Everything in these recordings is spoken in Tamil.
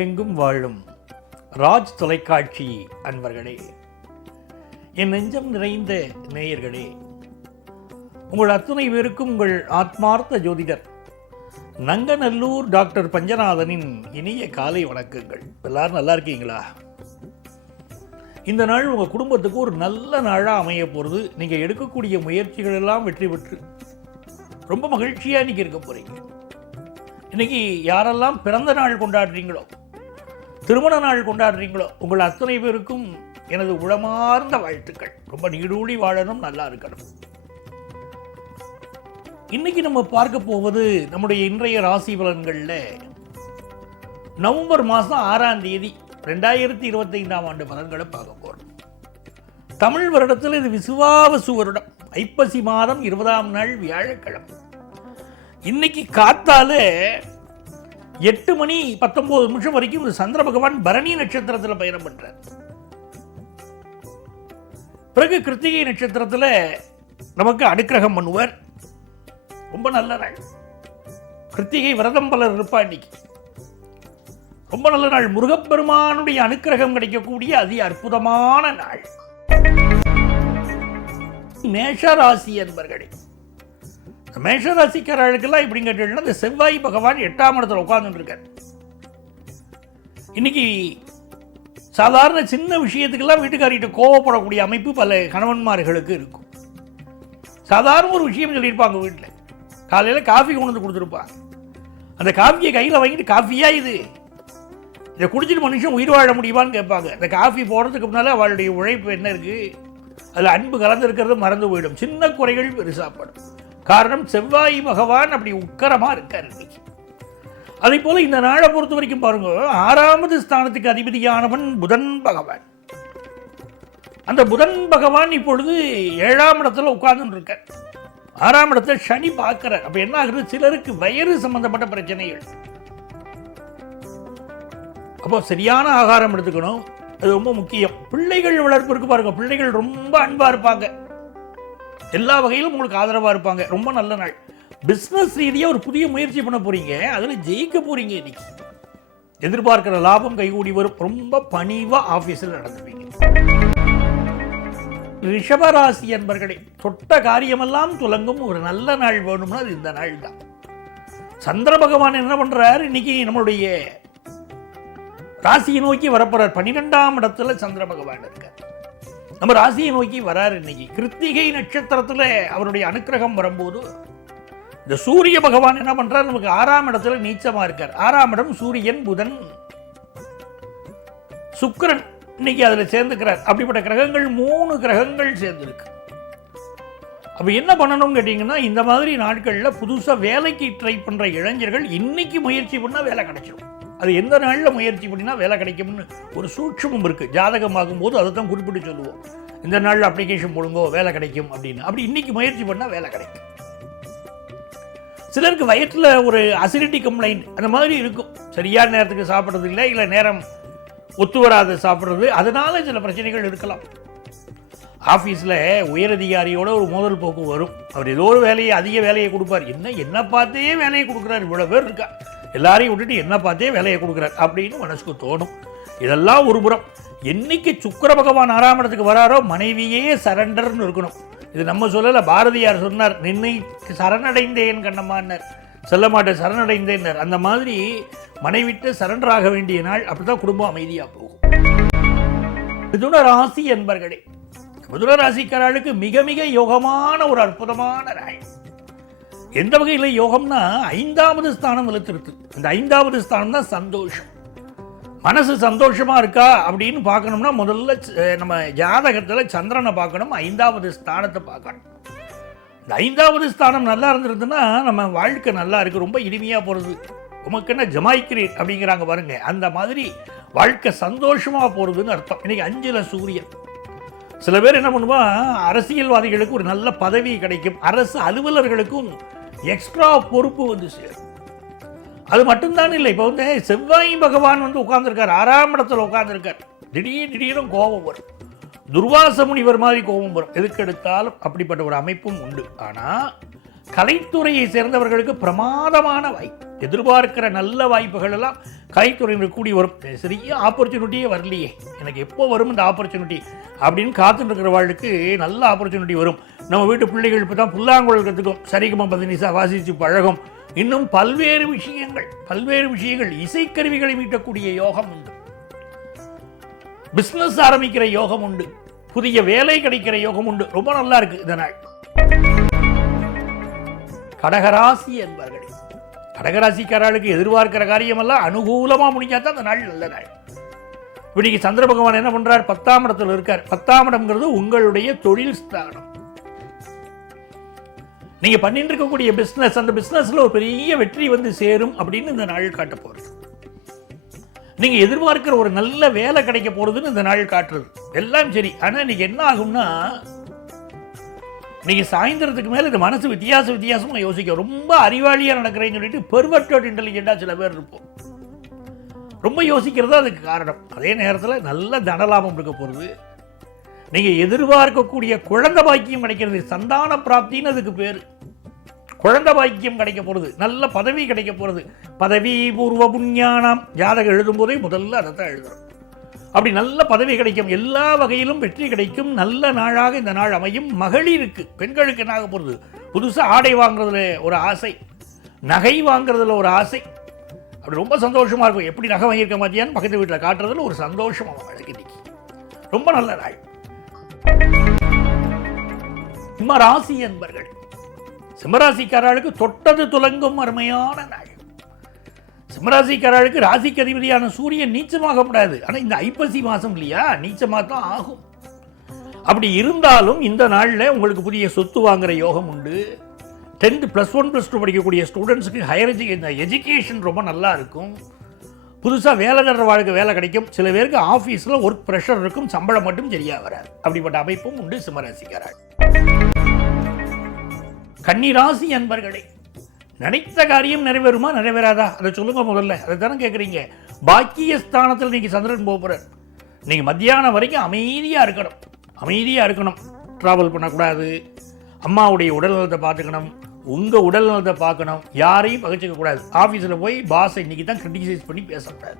உலகெங்கும் வாழும் ராஜ் தொலைக்காட்சி அன்பர்களே, என் நெஞ்சம் நிறைந்த நேயர்களே, உங்கள் அத்துணை பேருக்கும் உங்கள் ஆத்மார்த்த ஜோதிடர் நங்கநல்லூர் டாக்டர் பஞ்சநாதனின் இனிய காலை வணக்கங்கள். எல்லாரும் நல்லா இருக்கீங்களா? இந்த நாள் உங்கள் குடும்பத்துக்கு ஒரு நல்ல நாளாக அமைய போகிறது. நீங்கள் எடுக்கக்கூடிய முயற்சிகள் எல்லாம் வெற்றி பெற்று ரொம்ப மகிழ்ச்சியாக இன்றைக்கி இருக்க போகிறீங்க. இன்றைக்கி யாரெல்லாம் பிறந்த நாள் கொண்டாடுறீங்களோ, திருமண நாள் கொண்டாடுறீங்களோ, உங்கள் அத்தனை பேருக்கும் எனது உளமார்ந்த வாழ்த்துக்கள். ரொம்ப நீடூழி வாழணும், நல்லா இருக்கணும். இன்னைக்கு நம்ம பார்க்க போவது நம்முடைய இன்றைய ராசி பலன்களில் நவம்பர் மாதம் 6ஆம் தேதி 2025ஆம் ஆண்டு பலன்களை பார்க்க போகிறோம். தமிழ் வருடத்தில் இது விசுவாவசு வருடம், ஐப்பசி மாதம் 20ஆம் நாள் வியாழக்கிழமை. இன்னைக்கு காத்தால 8 மணி 19 நிமிஷம் வரைக்கும் சந்திர பகவான் பரணி நட்சத்திரத்தில் பயணம் பண்றார். பிறகு கிருத்திகை நட்சத்திரத்தில் நமக்கு அனுக்கிரகம் பண்ணுவார். ரொம்ப நல்ல நாள். கிருத்திகை விரதம் பலர் இருப்பா. இன்னைக்கு ரொம்ப நல்ல நாள். முருகப்பெருமானுடைய அனுக்கிரகம் கிடைக்கக்கூடிய அதி அற்புதமான நாள். மேஷராசி என்பர்களே, மேஷராசிக்காரர்களுக்கெல்லாம் இப்படி கேட்டீங்கன்னா, இந்த செவ்வாய் பகவான் 8ஆம் இடத்துல உட்கார்ந்துட்டு இருக்கார். இன்னைக்கு சாதாரண சின்ன விஷயத்துக்கெல்லாம் வீட்டுக்காரிகிட்ட கோவப்படக்கூடிய அமைப்பு பல கணவன்மார்களுக்கு இருக்கும். சாதாரண ஒரு விஷயம் சொல்லியிருப்பாங்க, வீட்டில் காலையில் காஃபி கொண்டு வந்து கொடுத்துருப்பாங்க. அந்த காஃபியை கையில் வாங்கிட்டு, காஃபியா இது, இதை குடிச்சிட்டு மனுஷன் உயிர் வாழ முடியுமான்னு கேட்பாங்க. இந்த காஃபி போடுறதுக்கு முன்னால் அவளுடைய உழைப்பு என்ன இருக்குது, அதில் அன்பு கலந்துருக்கிறது மறந்து போயிடும். சின்ன குறைகள் பெருசாப்படும். காரணம், செவ்வாய் பகவான் அப்படி உக்கரமாக இருக்கார் இன்னைக்கு. அதே போல் இந்த நாளை பொறுத்த வரைக்கும் பாருங்க, 6ஆவது ஸ்தானத்துக்கு அதிபதியானவன் புதன் பகவான். அந்த புதன் பகவான் இப்பொழுது 7ஆம் இடத்துல உட்கார்ந்து இருக்கார். 6ஆம் இடத்துல சனி பார்க்கிறார். அப்போ என்ன ஆகுது, சிலருக்கு வயிறு சம்பந்தப்பட்ட பிரச்சனைகள். அப்போ சரியான ஆகாரம் எடுத்துக்கணும், அது ரொம்ப முக்கியம். பிள்ளைகள் வளர்ப்பு இருக்கு பாருங்க, பிள்ளைகள் ரொம்ப அன்பாக இருப்பாங்க, எல்லா வகையிலும் உங்களுக்கு ஆதரவாக இருப்பாங்க. ரொம்ப நல்ல நாள். பிஸ்னஸ் ரீதியாக ஒரு புதிய முயற்சி பண்ண போறீங்க, அதில் ஜெயிக்க போறீங்க. இன்னைக்கு எதிர்பார்க்கிற லாபம் கைகூடி வரும். ரொம்ப பணிவாக ஆஃபீஸில் நடந்துப்பீங்க. ரிஷபராசி என்பர்களே, தொட்ட காரியமெல்லாம் துலங்கும் ஒரு நல்ல நாள் வேணும்னா அது இந்த நாள் தான். சந்திர பகவான் என்ன பண்றார், இன்னைக்கு நம்மளுடைய ராசியை நோக்கி வரப்போறார். 12ஆம் இடத்துல சந்திர பகவான் இருக்கார். நம்ம ராசியை நோக்கி வராரு. இன்னைக்கு கிருத்திகை நட்சத்திரத்தில் அவருடைய அனுக்கிரகம் வரும்போது இந்த சூரிய பகவான் என்ன பண்றார், நமக்கு 6ஆம் இடத்துல நீச்சமா இருக்கார். 6ஆம் இடம் சூரியன், புதன், சுக்கிரன் இன்னைக்கு அதுல சேர்ந்துக்கிறார். அப்படிப்பட்ட கிரகங்கள் 3 கிரகங்கள் சேர்ந்துருக்கு. அப்ப என்ன பண்ணணும் கேட்டீங்கன்னா, இந்த மாதிரி நாட்கள்ல புதுசா வேலைக்கு ட்ரை பண்ற இளைஞர்கள் இன்னைக்கு முயற்சி பண்ணா வேலை கிடைச்சிடும். அது எந்த நாளில் முயற்சி பண்ணினா வேலை கிடைக்கும்னு ஒரு சூட்சமும் இருக்குது. ஜாதகமாகும் போது அதை தான் குறிப்பிட்டு சொல்லுவோம். இந்த நாளில் அப்ளிகேஷன் போடுங்கோ வேலை கிடைக்கும் அப்படின்னு. அப்படி இன்னைக்கு முயற்சி பண்ணால் வேலை கிடைக்கும். சிலருக்கு வயிற்றில் ஒரு அசிடிட்டி கம்ப்ளைண்ட் அந்த மாதிரி இருக்கும். சரியான நேரத்துக்கு சாப்பிட்றது இல்லை நேரம் ஒத்து வராது சாப்பிட்றது, அதனால சில பிரச்சனைகள் இருக்கலாம். ஆஃபீஸில் உயரதிகாரியோட ஒரு மோதல் போக்கு வரும். அவர் ஏதோ ஒரு வேலையை, அதிக வேலையை கொடுப்பார். என்ன பார்த்தே வேலையை கொடுக்குறாரு, இவ்வளோ பேர் இருக்கா, எல்லாரையும் விட்டுட்டு என்ன பார்த்தே வேலையை கொடுக்குறார் அப்படின்னு மனசுக்கு தோணும். இதெல்லாம் ஒரு புறம். என்னைக்கு சுக்கிர பகவான் 6ஆம் இடத்துக்கு வராரோ, மனைவியே சரண்டர்னு இருக்கணும். இது நம்ம சொல்லலை, பாரதியார் சொன்னார், நின்னை சரணடைந்தேன் கண்ணம்மான்னார், சொல்ல மாட்டேன் சரணடைந்தேன்னார். அந்த மாதிரி மனைவிட்டு சரண்டர் ஆக வேண்டிய நாள். அப்படிதான் குடும்பம் அமைதியாக போகும். மிதுன ராசி என்பர்களே, மிதுன ராசிக்காரர்களுக்கு மிக மிக யோகமான ஒரு அற்புதமான நாள். எந்த வகையில் யோகம்னா, 5ஆவது ஸ்தானம் வலுத்திருக்கு. இந்த 5ஆவது ஸ்தானம் தான் சந்தோஷம். மனசு சந்தோஷமா இருக்கா அப்படின்னு பார்க்கணும்னா முதல்ல நம்ம ஜாதகத்தில் சந்திரனை பார்க்கணும், 5ஆவது ஸ்தானத்தை பார்க்கணும். இந்த 5ஆவது ஸ்தானம் நல்லா இருந்திருக்குன்னா நம்ம வாழ்க்கை நல்லா இருக்கு, ரொம்ப இனிமையாக போகிறது. உமக்கு என்ன ஜமாய்க்கிறேன் அப்படிங்கிறாங்க பாருங்க, அந்த மாதிரி வாழ்க்கை சந்தோஷமாக போகிறதுன்னு அர்த்தம். இன்னைக்கு 5ல் சூரியன். சில பேர் என்ன பண்ணுவான், அரசியல்வாதிகளுக்கு ஒரு நல்ல பதவி கிடைக்கும், அரசு அலுவலர்களுக்கும் எக்ஸ்ட்ரா பொறுப்பு வந்து சேரும். அது மட்டும்தான் இல்லை, இப்போ வந்து செவ்வாய் பகவான் வந்து உட்கார்ந்துருக்கார், 6ஆம் இடத்துல உட்கார்ந்துருக்கார். திடீர்னு கோபம் வரும், துர்வாச முனிவர் மாதிரி கோபம் வரும். எதுக்கு எடுத்தாலும் அப்படிப்பட்ட ஒரு அமைப்பும் உண்டு. ஆனால் கலைத்துறையை சேர்ந்தவர்களுக்கு பிரமாதமான வாய்ப்பு, எதிர்பார்க்கிற நல்ல வாய்ப்புகள் எல்லாம் கலைத்துறையினர் கூடி வரும். சரியா ஆப்பர்ச்சுனிட்டியே வரலையே, எனக்கு எப்போ வரும் இந்த ஆப்பர்ச்சுனிட்டி அப்படின்னு காத்துட்டு இருக்கிறவாளுக்கு நல்ல ஆப்பர்ச்சுனிட்டி வரும். நம்ம வீட்டு பிள்ளைகள் இப்போ தான் புல்லாங்குழல் கற்றுக்கும், சரிகம பதினிசா வாசித்து பழகும், இன்னும் பல்வேறு விஷயங்கள் இசைக்கருவிகளை மீட்டக்கூடிய யோகம் உண்டு. பிஸ்னஸ் ஆரம்பிக்கிற யோகம் உண்டு, புதிய வேலை கிடைக்கிற யோகம் உண்டு. ரொம்ப நல்லா இருக்கு இந்த நாள். கடகராசி என்பவர்களே, கடகராசிக்காரர்களுக்கு எதிர்பார்க்கிற காரியமெல்லாம் அனுகூலமா முடிஞ்சாதான் அந்த நாள் நல்ல நாள். இன்னைக்கு சந்திர பகவான் என்ன பண்றார், 10ஆம் இடத்துல இருக்கார். 10ஆம் இடம்ங்கிறது உங்களுடைய தொழில் ஸ்தானம். நீங்க பண்ணிட்டு இருக்கக்கூடிய பிசினஸ், அந்த பிசினஸ்ல ஒரு பெரிய வெற்றி வந்து சேரும் அப்படின்னு இந்த நாள் காட்ட போறது. நீங்க எதிர்பார்க்கிற ஒரு நல்ல வேலை கிடைக்க போறதுன்னு இந்த நாள் காட்டுறது. எல்லாம் சரி, ஆனா இன்னைக்கு என்ன ஆகும்னா, நீங்க சாயந்தரத்துக்கு மேல இந்த மனசு வித்தியாசமா யோசிக்க, ரொம்ப அறிவாளியா நடக்கிறேன்னு சொல்லிட்டு பெர்வர்டட் இன்டெலிஜென்டா சில பேர் இருப்போம். ரொம்ப யோசிக்கிறது அதுக்கு காரணம். அதே நேரத்தில் நல்ல தனலாபம் இருக்க போகிறது. நீங்க எதிர்பார்க்கக்கூடிய குழந்தை பாக்கியம் கிடைக்கிறது, சந்தான பிராப்தின்னு அதுக்கு பேர். குழந்தை பாக்கியம் கிடைக்க போகிறது, நல்ல பதவி கிடைக்க போகிறது. பதவி பூர்வ புண்ணியானாம், ஜாதகம் எழுதும் போதே முதல்ல அதை தான் எழுதுறோம். அப்படி நல்ல பதவி கிடைக்கும், எல்லா வகையிலும் வெற்றி கிடைக்கும். நல்ல நாளாக இந்த நாள் அமையும். மகளிருக்கு, பெண்களுக்கு என்ன ஆக போகிறது, புதுசாக ஆடை வாங்குறதுல ஒரு ஆசை, நகை வாங்குறதுல ஒரு ஆசை, அப்படி ரொம்ப சந்தோஷமா இருக்கும். எப்படி நகை வாங்கியிருக்க மாட்டியான்னு பக்கத்து வீட்டில் காட்டுறதுல ஒரு சந்தோஷம் அவங்களுக்கு இன்னைக்கு. ரொம்ப நல்ல நாள். சிம்மராசி என்பர்கள், சிம்மராசிக்காரர்களுக்கு தொட்டது துலங்கும் அருமையான நாள். சிம்மராசிக்காரர்களுக்கு ராசிக்கு அதிபதியான சூரியன் நீச்சமாக கூடாது. ஆனால் இந்த ஐப்பசி மாதம் இல்லையா, நீச்சமாக தான் ஆகும். அப்படி இருந்தாலும் இந்த நாளில் உங்களுக்கு புதிய சொத்து வாங்குற யோகம் உண்டு. 10th +1 +2 படிக்கக்கூடிய ஸ்டூடெண்ட்ஸுக்கு ஹையர் எஜுகேஷன் ரொம்ப நல்லா இருக்கும். புதுசாக வேலை தர வாழ்க்கை வேலை கிடைக்கும். சில பேருக்கு ஆஃபீஸில் ஒர்க் ப்ரெஷர் இருக்கும், சம்பளம் மட்டும் சரியாக வராது. அப்படிப்பட்ட அமைப்பும் உண்டு சிம்மராசிக்காரர்கள். கன்னிராசி அன்பர்களே, நினைத்த காரியம் நிறைவேறுமா நிறைவேறாதா அதை சொல்லுங்க முதல்ல. அதை தானே கேட்குறீங்க. பாக்கிய ஸ்தானத்தில் நீங்கள் சந்திரன் போகிறார். நீங்கள் மத்தியானம் வரைக்கும் அமைதியாக இருக்கணும். ட்ராவல் பண்ணக்கூடாது, அம்மாவுடைய உடல்நலத்தை பார்த்துக்கணும், உங்கள் உடல்நலத்தை பார்க்கணும், யாரையும் பகிச்சிக்க கூடாது. ஆஃபீஸில் போய் பாஸை இன்றைக்கி தான் கிரிட்டிசைஸ் பண்ணி பேசக்கூடாது.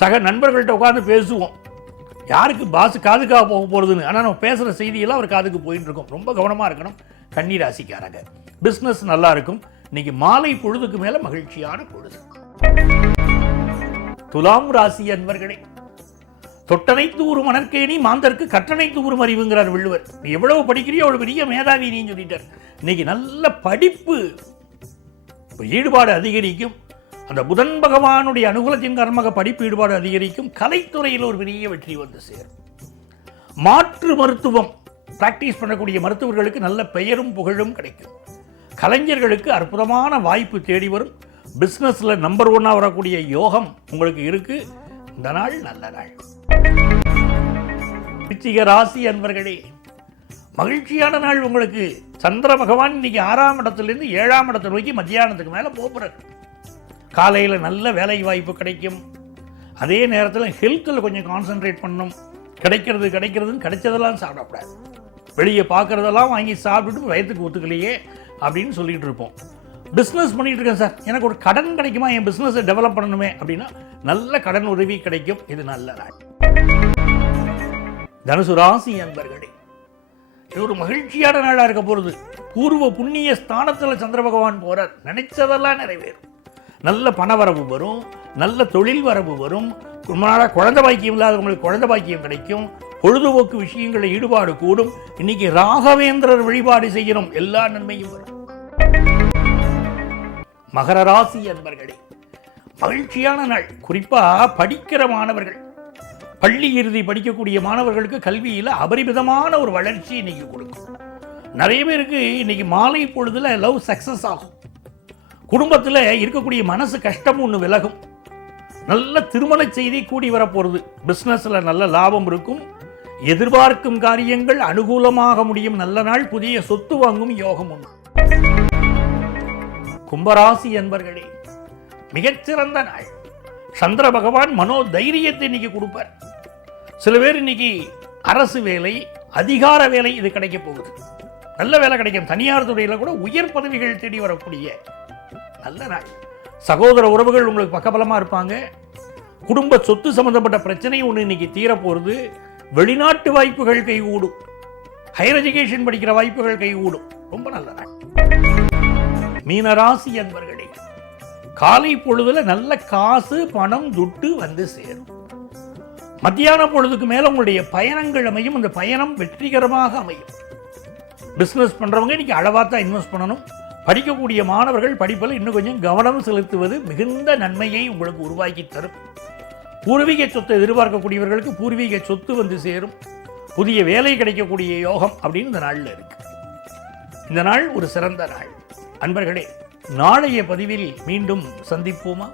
சக நண்பர்கள்ட்ட உட்காந்து பேசுவோம், யாருக்கு பாஸ் காதுக்காக போக போகிறதுன்னு. ஆனால் நம்ம பேசுகிற செய்தியெல்லாம் அவர் காதுக்கு போயின்னு இருக்கும். ரொம்ப கவனமாக இருக்கணும் கன்னி ராசிக்காரங்க. பிஸ்னஸ் நல்லா இருக்கும். இன்னைக்கு மாலை பொழுதுக்கு மேலே மகிழ்ச்சியான பொழுது. துலாம் ராசி அன்பர்களே, தொட்டனைத்து ஒரு மணற்கேணி மாந்தருக்கு கற்றனைத்து ஒரு அறிவுங்கிறார் வள்ளுவர். நீ எவ்வளவு படிக்கிறியோ அவ்வளவு பெரிய மேதாவி நீ சொல்லிட்டார். இன்னைக்கு நல்ல படிப்பு ஈடுபாடு அதிகரிக்கும். அந்த புதன் பகவானுடைய அனுகூலத்தின் காரணமாக படிப்பு ஈடுபாடு அதிகரிக்கும். கலைத்துறையில் ஒரு பெரிய வெற்றி வந்து சேரும். மாற்று மருத்துவம் பிராக்டிஸ் பண்ணக்கூடிய மருத்துவர்களுக்கு நல்ல பெயரும் புகழும் கிடைக்கும். கலைஞர்களுக்கு அற்புதமான வாய்ப்பு தேடி வரும். பிஸ்னஸில் நம்பர் 1 வரக்கூடிய யோகம் உங்களுக்கு இருக்கு. இந்த நாள் நல்ல நாள். விருச்சிக ராசி அன்பர்களே, மகிழ்ச்சியான நாள் உங்களுக்கு. சந்திர பகவான் இன்னைக்கு 6ஆம் இடத்திலிருந்து 7ஆம் இடத்தை நோக்கி மத்தியானத்துக்கு மேலே போகிறார். காலையில் நல்ல வேலை வாய்ப்பு கிடைக்கும். அதே நேரத்தில் ஹெல்த்தில் கொஞ்சம் கான்சென்ட்ரேட் பண்ணணும். கிடைக்கிறதுன்னு கிடைச்சதெல்லாம் சாப்பிடக்கூடாது. வெளியே பார்க்குறதெல்லாம் வாங்கி சாப்பிட்டுட்டு வயதுக்கு ஒத்துக்கலையே அப்படின்னு சொல்லிட்டு இருப்போம். பிஸ்னஸ் பண்ணிட்டு இருக்கேன் சார், எனக்கு ஒரு கடன் கிடைக்குமா, என் பிஸ்னஸை டெவலப் பண்ணணுமே அப்படின்னா நல்ல கடன் உதவி கிடைக்கும். இது நல்ல நாள். தனுசு ராசி அன்பர்களே, இது ஒரு மகிழ்ச்சியான நாளாக இருக்க போகிறது. பூர்வ புண்ணிய ஸ்தானத்தில் சந்திர பகவான் போகிறார். நினைச்சதெல்லாம் நிறைவேறும். நல்ல பணவரவு வரும், நல்ல தொழில் வரவு வரும். ரொம்ப நாளாக குழந்தை பாக்கியம் இல்லாதவங்களுக்கு குழந்தை பாக்கியம் கிடைக்கும். பொழுதுபோக்கு விஷயங்களில் ஈடுபாடு கூடும். இன்னைக்கு ராகவேந்திரர் வழிபாடு செய்யணும், எல்லா நன்மையும் வரும். மகர ராசி அன்பர்களே, மகிழ்ச்சியான நாள். குறிப்பாக படிக்கிற மாணவர்கள், பள்ளி இறுதி படிக்கக்கூடிய மாணவர்களுக்கு கல்வியில் அபரிமிதமான ஒரு வளர்ச்சி இன்னைக்கு கொடுக்கும். நிறைய பேருக்கு இன்னைக்கு மாலை பொழுதுல லவ் சக்சஸ் ஆகும். குடும்பத்தில் இருக்கக்கூடிய மனசு கஷ்டம் ஒன்று விலகும். நல்ல திருமண செய்தி கூடி வரப்போகிறது. பிஸ்னஸில் நல்ல லாபம் இருக்கும். எதிர்பார்க்கும் காரியங்கள் அனுகூலமாக முடியும். நல்ல நாள். புதிய சொத்து வாங்கும் யோகம் உண்டு. கும்பராசி என்பர்களே, மிகச்சிறந்த நாள். சந்திர பகவான் மனோ தைரியத்தை இன்னைக்கு கொடுப்பார். சில பேர் இன்னைக்கு அரசு வேலை, அதிகார வேலை இது கிடைக்க போகுது. நல்ல வேலை கிடைக்கும். தனியார் துறையில் கூட உயர் பதவிகள் தேடி வரக்கூடிய நல்ல நாள். சகோதர உறவுகள் உங்களுக்கு பக்கபலமாக இருப்பாங்க. குடும்ப சொத்து சம்பந்தப்பட்ட பிரச்சனை ஒன்று இன்னைக்கு தீரப்போகிறது. வெளிநாட்டு வாய்ப்புகள் கைகூடும். ஹையர் எஜுகேஷன் படிக்கிற வாய்ப்புகள் கைகூடும். ரொம்ப நல்ல நாள். மீனராசி அன்பர்களே, காலை பொழுதுல நல்ல காசு பணம் துட்டு வந்து சேரும். மத்தியான பொழுதுக்கு மேல உங்களுடைய பயணங்கள் அமையும். அந்த பயணம் வெற்றிகரமாக அமையும். பிசினஸ் பண்றவங்க இன்னைக்கு அளவாத்தான் இன்வெஸ்ட் பண்ணணும். படிக்கக்கூடிய மாணவர்கள் படிப்பில் இன்னும் கொஞ்சம் கவனம் செலுத்துவது மிகுந்த நன்மையை உங்களுக்கு உருவாக்கி தரும். பூர்வீக சொத்தை எதிர்பார்க்கக்கூடியவர்களுக்கு பூர்வீக சொத்து வந்து சேரும். புதிய வேலை கிடைக்கக்கூடிய யோகம் அப்படின்னு இந்த நாளில் இருக்கு. இந்த நாள் ஒரு சிறந்த நாள். அன்பர்களே, நாளைய பதிவில் மீண்டும் சந்திப்போமா?